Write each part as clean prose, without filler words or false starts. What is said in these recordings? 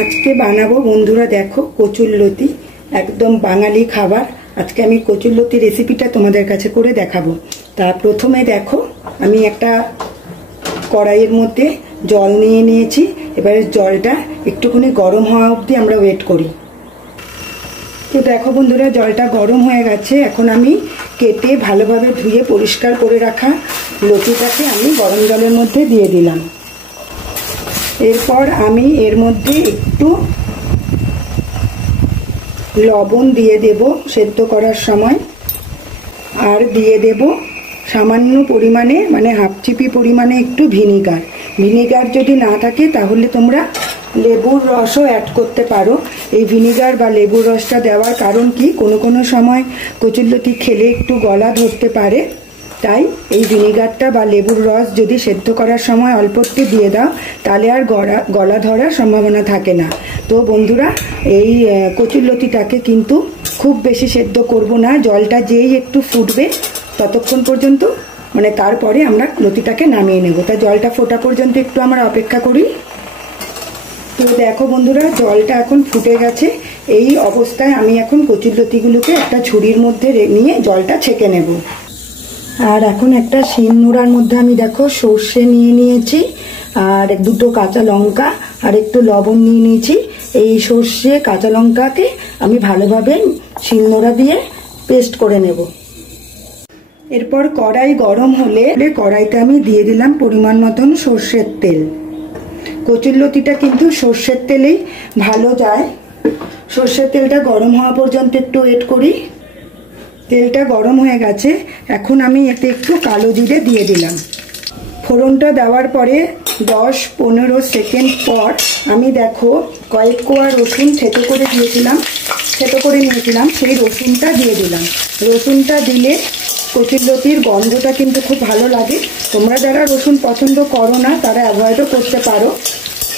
আজকে বানাবো বন্ধুরা, দেখো কচুরলতি, একদম বাঙালি খাবার। আজকে আমি কচুরলতি রেসিপিটা তোমাদের কাছে করে দেখাবো। তা প্রথমে দেখো, আমি একটা কড়াইয়ের মধ্যে জল নিয়ে নিয়েছি। এবারে জলটা একটুখানি গরম হওয়া অবধি আমরা ওয়েট করি। তো দেখো বন্ধুরা, জলটা গরম হয়ে গেছে। এখন আমি কেটে ভালোভাবে ধুয়ে পরিষ্কার করে রাখা লতিটাকে আমি গরম জলের মধ্যে দিয়ে দিলাম। এরপর আমি এর মধ্যে একটু লবণ দিয়ে দেব সেদ্ধ করার সময়, আর দিয়ে দেব সামান্য পরিমাণে, মানে হাফ চিপি পরিমাণে একটু ভিনিগার। ভিনিগার যদি না থাকে তাহলে তোমরা লেবুর রসও অ্যাড করতে পারো। এই ভিনিগার বা লেবুর রসটা দেওয়ার কারণ কি, কোনো সময় কচুরলতি খেলে একটু গলা ধরতে পারে, তাই এই ভিনিগারটা বা লেবুর রস যদি সেদ্ধ করার সময় অল্প একটু দিয়ে দাও তাহলে আর গলা ধরার সম্ভাবনা থাকে না। তো বন্ধুরা, এই কচুরলতিটাকে কিন্তু খুব বেশি সেদ্ধ করব না। জলটা যেই একটু ফুটবে ততক্ষণ পর্যন্ত, মানে তারপরে আমরা লতিটাকে নামিয়ে নেব। তাই জলটা ফোটা পর্যন্ত একটু আমরা অপেক্ষা করি। তো দেখো বন্ধুরা, জলটা এখন ফুটে গেছে। এই অবস্থায় আমি এখন কচুরলতিগুলোকে একটা ঝুড়ির মধ্যে নিয়ে জলটা ছেঁকে নেব। আর এখন একটা শিলনোড়ার মধ্যে আমি দেখো সর্ষে নিয়ে নিয়েছি, আর দুটো কাঁচা লঙ্কা আর একটু লবণ নিয়ে নিয়েছি। এই সর্ষে কাঁচা লঙ্কাকে আমি ভালোভাবে শিলনোড়া দিয়ে পেস্ট করে নেব। এরপর কড়াই গরম হলে কড়াইতে আমি দিয়ে দিলাম পরিমাণ মতন সর্ষের তেল। কচুরলতিটা কিন্তু সর্ষের তেলেই ভালো যায়। সর্ষের তেলটা গরম হওয়া পর্যন্ত একটু ওয়েট করি। তেলটা গরম হয়ে গেছে। এখন আমি এতে একটু কালো জিরে দিয়ে দিলাম। ফোড়নটা দেওয়ার পরে 10-15 সেকেন্ড পর আমি দেখো কয়েক কোয়া রসুন থেতো করে নিয়েছিলাম, সেই রসুনটা দিয়ে দিলাম। রসুনটা দিলে কচুরলতির গন্ধটা কিন্তু খুব ভালো লাগে। তোমরা যারা রসুন পছন্দ করো না তারা অ্যাভয়েডও করতে পারো,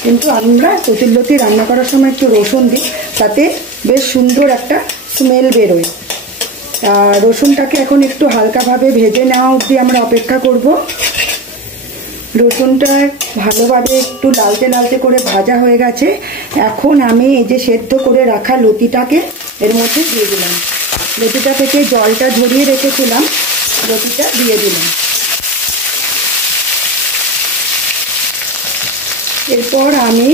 কিন্তু আমরা কচুরলতি রান্না করার সময় একটু রসুন দিই, তাতে বেশ সুন্দর একটা স্মেল বেরোয়। রসুনটাকে এখন একটু হালকাভাবে ভেজে নেওয়া অবধি আমরা অপেক্ষা করব। রসুনটা ভালোভাবে একটু লালচে লালচে করে ভাজা হয়ে গেছে। এখন আমি এই যে সেদ্ধ করে রাখা লতিটাকে এর মধ্যে দিয়ে দিলাম। লতিটা থেকে জলটা ঝরিয়ে রেখেছিলাম, লতিটা দিয়ে দিলাম। এরপর আমি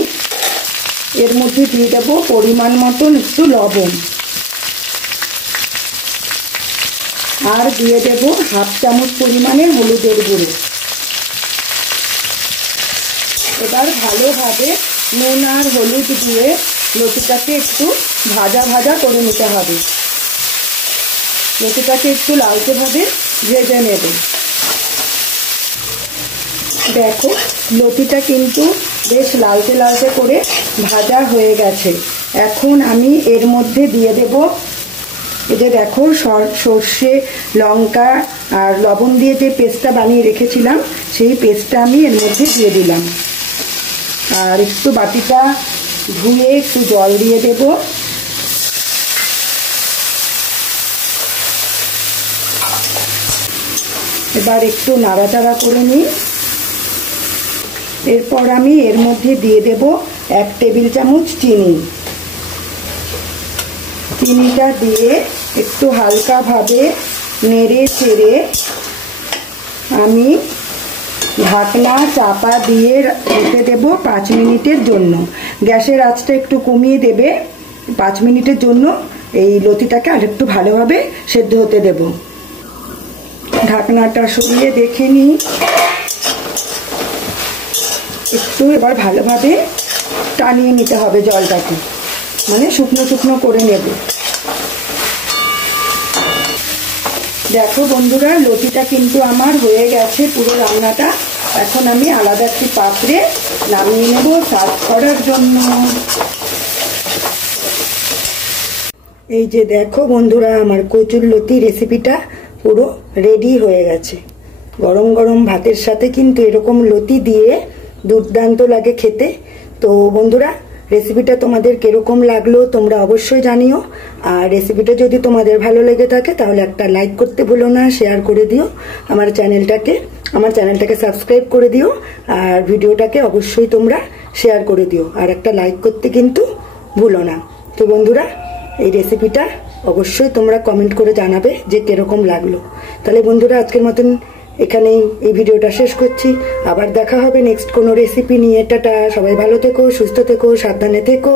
এর মধ্যে দিয়ে দেব পরিমাণ মতন একটু লবণ, আর দিয়ে দেব হাফ চামচ পরিমাণে হলুদের গুঁড়ো। এবার ভালোভাবে নুন আর হলুদ দিয়ে লতিটাকে একটু ভাজা ভাজা করে নিতে হবে। লতিটাকে একটু লালচেভাবে ভেজে নেব। দেখো লতিটা কিন্তু বেশ লালচে লালচে করে ভাজা হয়ে গেছে। এখন আমি এর মধ্যে দিয়ে দেব, এই যে দেখো সর্ষে লঙ্কা আর লবণ দিয়ে যে পেস্টটা বানিয়ে রেখেছিলাম, সেই পেস্টটা আমি এর মধ্যে দিয়ে দিলাম। আর একটু বাটিটা ধুয়ে একটু জল দিয়ে দেব। এবার একটু নাড়াচাড়া করে নিই। এরপর আমি এর মধ্যে দিয়ে দেব 1 টেবিল চামচ চিনি। চিনিটা দিয়ে একটু হালকাভাবে নেড়ে চেড়ে আমি ঢাকনা চাপা দিয়ে রেখে দেব 5 মিনিটের জন্য। গ্যাসের আঁচটা একটু কমিয়ে দেবে। 5 মিনিটের জন্য এই লতিটাকে আরেকটু ভালোভাবে সেদ্ধ হতে দেব। ঢাকনাটা সরিয়ে দেখে নিই। একটু এবার ভালোভাবে টানিয়ে নিতে হবে জলটাকে, মানে শুকনো শুকনো করে নেব। দেখো বন্ধুরা, লতিটা কিন্তু আমার হয়ে গেছে পুরো রান্নাটা। এখন আমি আলাদা একটি পাত্রে নামিয়ে নেব সার্ভ করার জন্য। এই যে দেখো বন্ধুরা, আমার কচুরলতি রেসিপিটা পুরো রেডি হয়ে গেছে। গরম গরম ভাতের সাথে কিন্তু এরকম লতি দিয়ে দুর্দান্ত লাগে খেতে। তো বন্ধুরা, রেসিপিটা তোমাদের কিরকম লাগলো তোমরা অবশ্যই জানিও। আর রেসিপিটা যদি তোমাদের ভালো লেগে থাকে তাহলে একটা লাইক করতে ভুলো না, শেয়ার করে দিও। আমার চ্যানেলটাকে সাবস্ক্রাইব করে দিও। আর ভিডিওটাকে অবশ্যই তোমরা শেয়ার করে দিও, আর একটা লাইক করতে কিন্তু ভুলো না। তো বন্ধুরা, এই রেসিপিটা অবশ্যই তোমরা কমেন্ট করে জানাবে যে কিরকম লাগলো। তাহলে বন্ধুরা, আজকের মতন এখানেই এই ভিডিওটা শেষ করছি। আবার দেখা হবে নেক্সট কোনো রেসিপি নিয়ে। টাটা, সবাই ভালো থেকো, সুস্থ থেকো, সাবধানে থেকো।